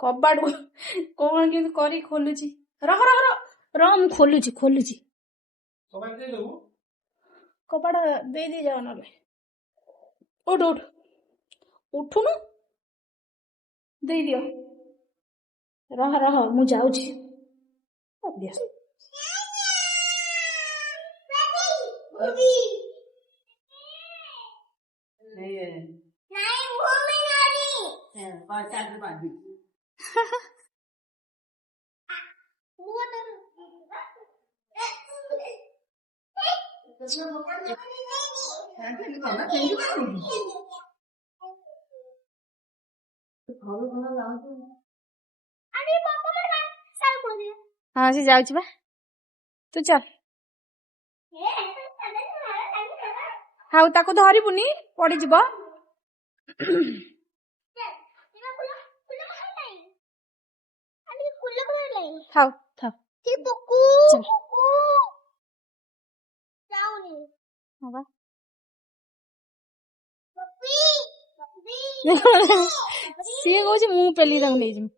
कबाड़ कौन के करी खोलुची रह रह रह रह मु खोलुची कबाड़ दे दे जाओ ना उठ उठ उठुनु दे दियो रह रह मु जाउची हाँ से जाउची बा तू चल हाँ ताको धरिबुनी पड़ी जीव थाओ थाओ सी कौच मु पेली नहीं